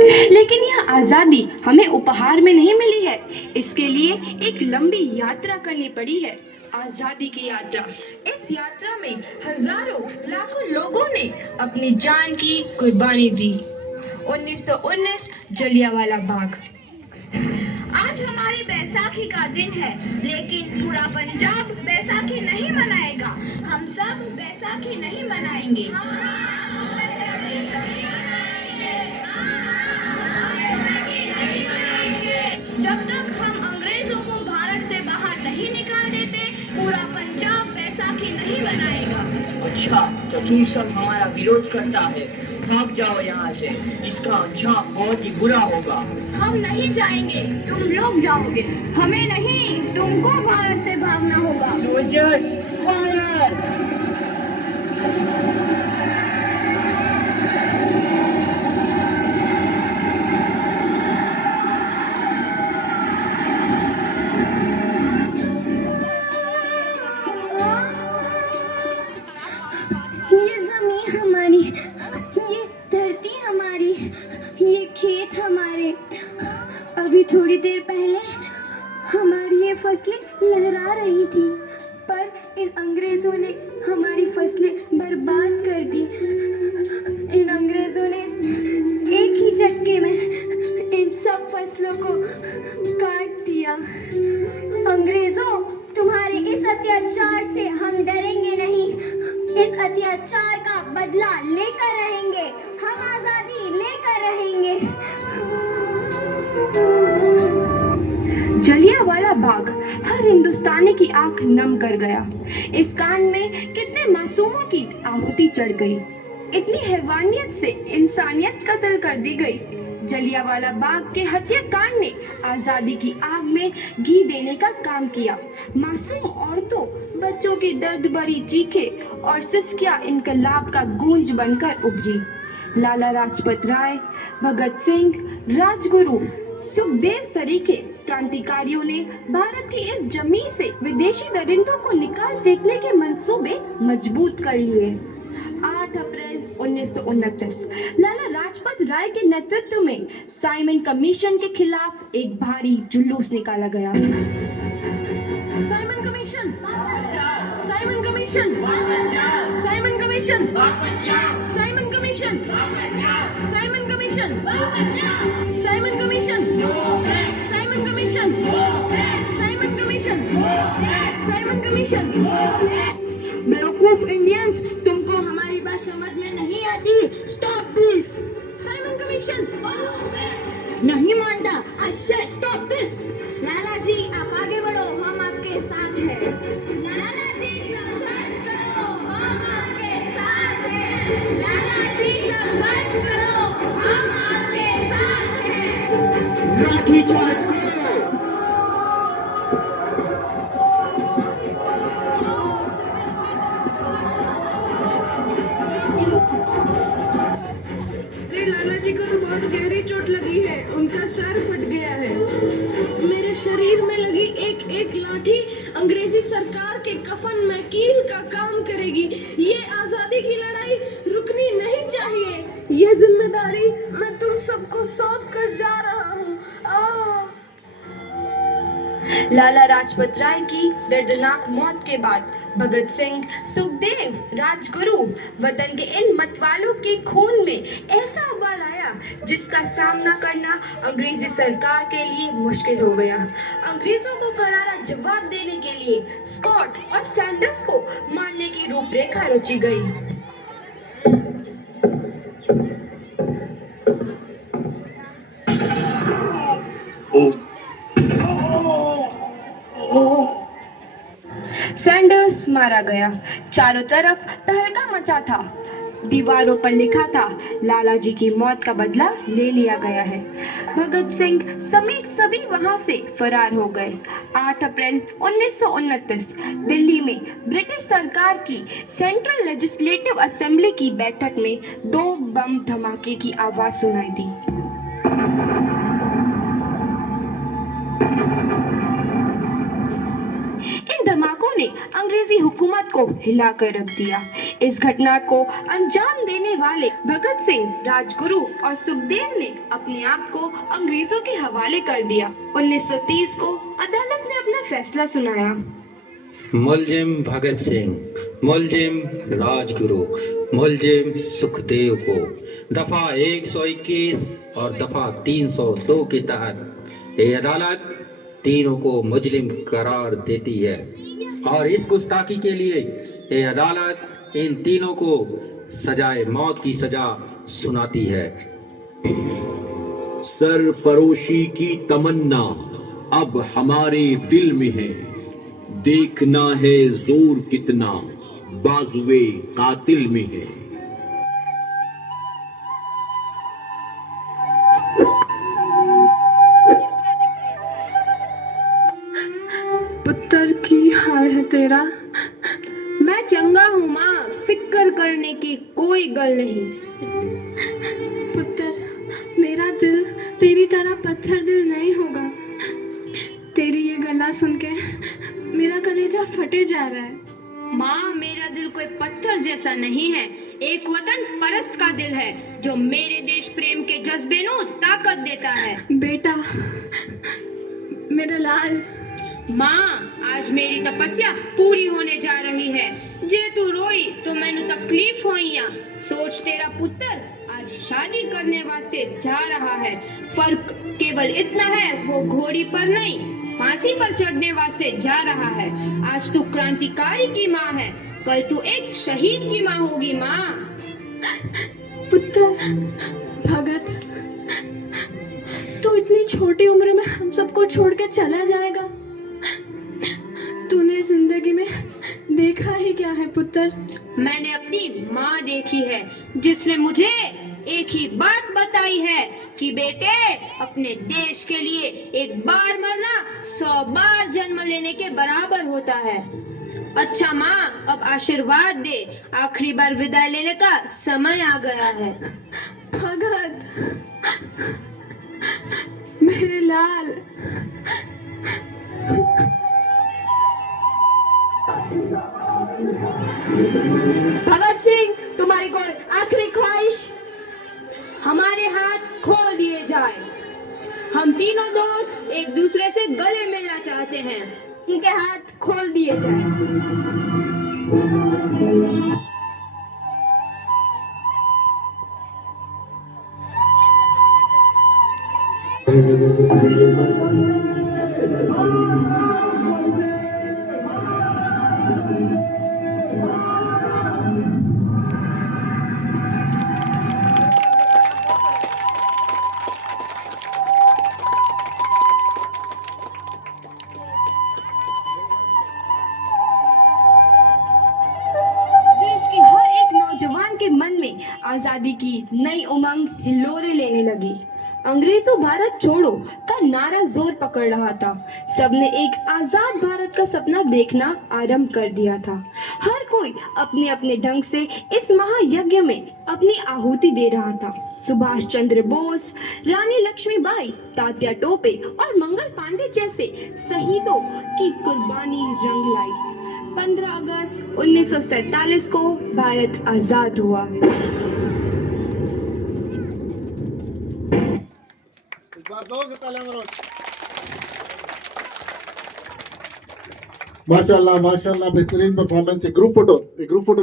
लेकिन यह आजादी हमें उपहार में नहीं मिली है। इसके लिए एक लंबी यात्रा करनी पड़ी है, आजादी की यात्रा। इस यात्रा में हजारों लाखों लोगों ने अपनी जान की कुर्बानी दी। 1919 जलियांवाला बाग। आज हमारी बैसाखी का दिन है, लेकिन पूरा पंजाब बैसाखी नहीं मनाएगा। हम सब बैसाखी नहीं मनाएंगे। जब तक हम अंग्रेजों को भारत से बाहर नहीं निकाल देते, पूरा पंजाब बैसाखी नहीं मनाएगा। अच्छा, तो तुम सब हमारा विरोध करता है। भाग जाओ यहाँ से, इसका अंजाम बहुत ही बुरा होगा। हम नहीं जाएंगे, तुम लोग जाओगे। हमें नहीं, तुमको भारत से भागना होगा। Soldiers, fire! ये जमीन हमारी, ये धरती हमारी, ये खेत हमारे। अभी थोड़ी देर पहले हमारी ये फसलें लहरा रही थी, पर इन अंग्रेजों ने हमारी फसलें बर्बाद कर दी। इन अंग्रेजों ने एक ही झटके में इन सब फसलों को काट दिया। अंग्रेजों, तुम्हारे इस अत्याचार से हम डरेंगे नहीं। इस अत्याचार का बदला लेकर रहेंगे। हम आजादी लेकर रहेंगे। जलियांवाला बाग हर हिंदुस्तानी की आंख नम कर गया। इस कांड में कितने मासूमों की आहुति चढ़ गई। इतनी हैवानियत से इंसानियत कत्ल कर दी गई। जलियांवाला बाग के हत्याकांड ने आजादी की आग में घी देने का काम किया। मासूम औरतों, बच्चों की दर्द भरी चीखें और सिसकियां इनकलाब का गूंज बनकर उभरी। लाला लाजपत राय, भगत सिंह, राजगुरु, सुखदेव सरीखे क्रांतिकारियों ने भारत की इस जमीन से विदेशी दरिंदों को निकाल फेंकने के मंसूबे मजबूत कर लिए। 8 अप्रैल 1929 लाला लाजपत राय के नेतृत्व में साइमन कमीशन के खिलाफ एक भारी जुलूस निकाला गया। Simon commission, Simon commission, Simon commission, Simon commission, Simon commission, Simon commission, Simon commission, Simon commission, Simon commission. बेवकूफ इंडियंस, तुमको हमारी बात समझ में नहीं आती। Stop this. Simon commission. नहीं मानता। आई से स्टॉप दिस। लाला जी, आप आगे बढ़ो, हम आपके साथ हैं। लाला जी, संघर्ष करो, हम आपके साथ हैं। लाला जी, संघर्ष करो, हम आपके साथ हैं। लाठी चार्ज करो। लाला जी को तो बहुत गहरी चोट लगी है, उनका सर फट गया है। मेरे शरीर में लगी एक एक लाठी अंग्रेजी सरकार के कफन में कील का काम करेगी। ये आजादी की लड़ाई रुकनी नहीं चाहिए। ये जिम्मेदारी मैं तुम सबको सौंप कर जा रहा हूँ। लाला लाजपत राय की दर्दनाक मौत के बाद भगत सिंह, सुखदेव, राजगुरु वतन के इन मतवालों के खून में ऐसा उबाल आया जिसका सामना करना अंग्रेजी सरकार के लिए मुश्किल हो गया। अंग्रेजों को करारा जवाब देने के लिए स्कॉट और सैंडर्स को मारने की रूपरेखा रची गई। सैंडर्स मारा गया। चारों तरफ तहलका मचा था। दीवारों पर लिखा था, लाला जी की मौत का बदला ले लिया गया है। भगत सिंह समेत सभी वहां से फरार हो गए। 8 अप्रैल 1929 दिल्ली में ब्रिटिश सरकार की सेंट्रल लेजिस्लेटिव असेंबली की बैठक में 2 बम धमाके की आवाज सुनाई दी। इन धमाकों ने अंग्रेजी हुकूमत को हिलाकर रख दिया। इस घटना को अंजाम देने वाले भगत सिंह, राजगुरु और सुखदेव ने अपने आप को अंग्रेजों के हवाले कर दिया। 1930 को अदालत ने अपना फैसला सुनाया। मुलजिम भगत सिंह, मुलजिम राजगुरु, मुलजिम सुखदेव को दफा 121 और दफा 302 के तहत ये अदालत तीनों को मुजरिम करार देती है और इस गुस्ताखी के लिए ये अदालत इन तीनों को सजाए मौत की सजा सुनाती है। सरफरोशी की तमन्ना अब हमारे दिल में है, देखना है जोर कितना बाजुए कातिल में है। पुत्र की हाल है तेरा? मैं चंगा हूँ माँ, फिक्र करने की कोई गल नहीं। पुत्र, मेरा दिल तेरी तरह पत्थर दिल नहीं होगा। तेरी ये गला सुन के मेरा कलेजा फटे जा रहा है। माँ, मेरा दिल कोई पत्थर जैसा नहीं है, एक वतन परस्त का दिल है जो मेरे देश प्रेम के जज्बे को ताकत देता है। बेटा, मेरा लाल। माँ, आज मेरी तपस्या पूरी होने जा रही है। जे तू रोई तो मैनू तकलीफ होइया। सोच, तेरा पुत्र आज शादी करने वास्ते जा रहा है। फर्क केवल इतना है, वो घोड़ी पर नहीं फांसी पर चढ़ने वास्ते जा रहा है। आज तू क्रांतिकारी की माँ है, कल तू एक शहीद की माँ होगी। माँ। पुत्र भगत, तू इतनी छोटी उम्र में हम सबको छोड़ के चला जाएगा? तूने जिंदगी में देखा ही क्या है पुत्र? मैंने अपनी माँ देखी है, जिसने मुझे एक ही बात बताई है कि बेटे, अपने देश के लिए एक बार मरना 100 बार जन्म लेने के बराबर होता है। अच्छा माँ, अब आशीर्वाद दे, आखिरी बार विदाई लेने का समय आ गया है। भगत, मेरे लाल। भगत सिंह, तुम्हारी कोई आखिरी ख्वाहिश? हमारे हाथ खोल दिए जाए। हम तीनों दोस्त एक दूसरे से गले मिलना चाहते हैं। उनके हाथ खोल दिए जाए। के मन में आजादी की नई उमंग हिलोरे लेने लगी। अंग्रेजों भारत छोड़ो का नारा जोर पकड़ रहा था। सबने एक आजाद भारत का सपना देखना आरंभ कर दिया था। हर कोई अपने अपने ढंग से इस महायज्ञ में अपनी आहुति दे रहा था। सुभाष चंद्र बोस, रानी लक्ष्मीबाई, तात्या टोपे और मंगल पांडे जैसे शहीदों की कुर्बानी रंग लाई। 15 अगस्त 1947 को भारत आजाद हुआ। माशाल्लाह माशाल्लाह, बेहतरीन परफॉर्मेंस। एक ग्रुप फोटो